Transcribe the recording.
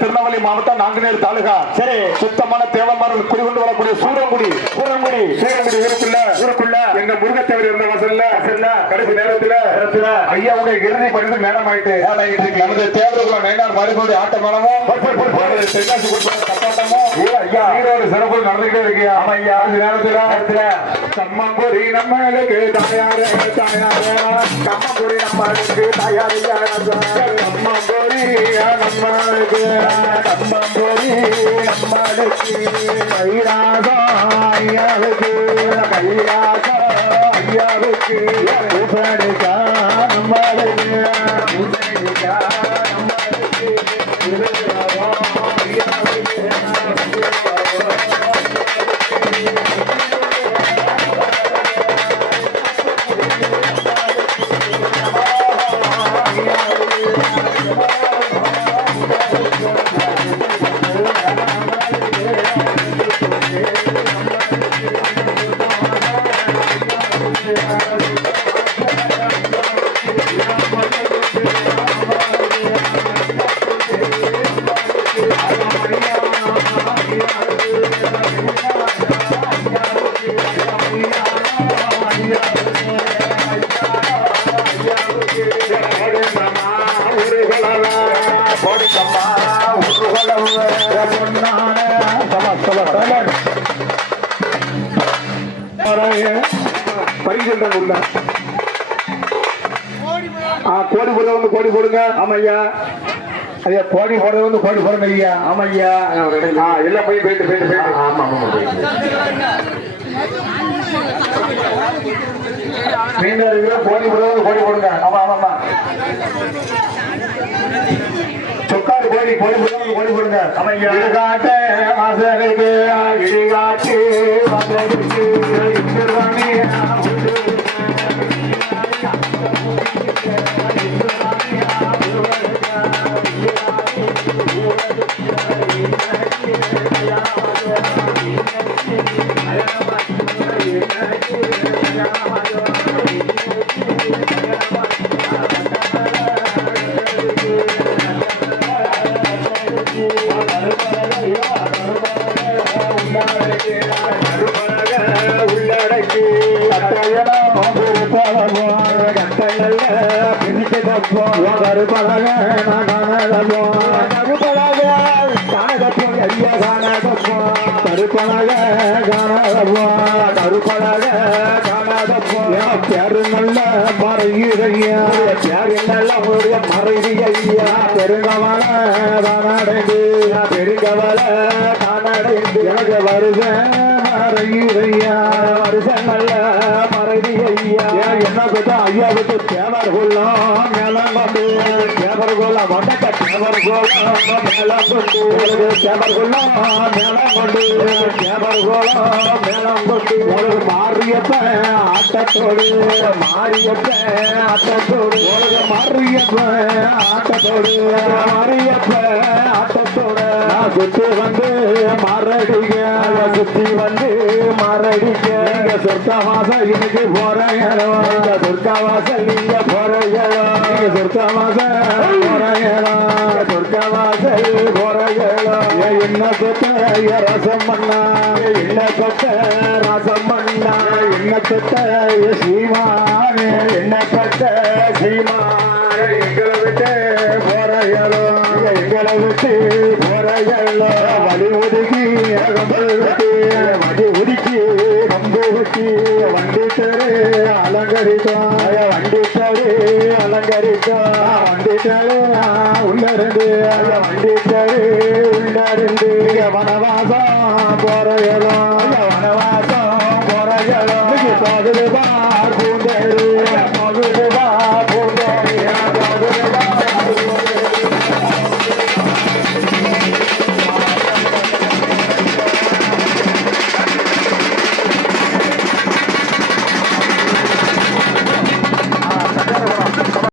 திருநெல்வேலி மாவட்டம் நாங்குநேர் தாலுகா. சரி, சுத்தமான தேவமரம் குடிகொண்டு வரக்கூடிய சூரங்குடி ஊருக்குள்ள எங்க முருகத்தேவர் இருந்த வாசல்ல கடைசி நேரத்துல ஐயாவுடைய இறுதி பரிசு நேரம் ஆயிட்டு நமது தேவருக்குள்ள நைனார் மறுபடி ஆட்ட மேளமும் தென்காசி குடும்ப கட்டாட்டமும் ஈரோடு சிறப்பு நடந்துகிட்டே இருக்கியா. ஆமா ஐயா, அந்த நேரத்துல கம்மங்குடி நம்மளுக்கு தாயாரு கம்மங்குடி நம்மளுக்கு தாயாரு கம்மங்குடி நம்மளுக்கு கைராசா ஐயாவுக்கு ஐயாவுக்கு நம்மளுக்கு கோடி போடுறது வந்து கோடி போடுங்க. ஆமையா, ஐயா கோடி போடுறது வந்து கோடி போடுங்க ஐயா. ஆமையா, எல்லாம் போய் போயிட்டு ஆமா மீண்டும் கோடி போடுறது கோடி போடுங்க. ஆமா ஆமாமா, சொக்காடு கோடி போடுறது கோடி போடுங்க. ஆமையா, இடுகாட்டு வாசலுக்கு இடுகாட்டு வாசலுக்கு பெருங்கவல வருஷ நல்ல மறைவி ஐயா. என்ன கேட்டா ஐயாவுக்கு தேவர் கொள்ளும் மேலம் கொண்டு தேவர் கொள்ளும் வந்தக்க தேவர் கொள்ளும் மேலம் கொண்டு தேவர் கொள்ளும் மேலம் கொண்டு தேவர் கொள்ளும் மேலம் கொண்டு உனக்கு மாறியப்ப ஆட்டத்தோடு மாறியப்ப ஆட்டத்தோடு உனக்கு மாறியப்ப ஆட்டத்தோடு மாறியப்ப ஆட்டத்தோடு நான் சுத்தி வந்து மரடிக்க சுத்தி வந்து மரடிக்க சொர்க்கவாசல் இன்னைக்கு போறேன் சொர்க்கவாசல் நீங்க போறேன் சொர்க்கவாசல் போறேன் சொர்க்கவாசல் போறேன் என்ன சொத்த ரசம் பண்ணா என்ன சொத்த ரசம் பண்ணா என்ன சொத்த சீமான என்ன சொத்த சீமான எங்களை விட்டு போறேன் எங்களை விட்டு போறேன் வழி ஒதுக்கி வழி ஒதுக்கி வண்டி தரு அலங்கரித்தோம் வண்டி தரு அலங்கரித்தோம் வண்டி தரு உள்ளிருந்து வண்டி தரு உள்ளிருந்து வனவாசம் போறையலும் வனவாசம் போறையலும்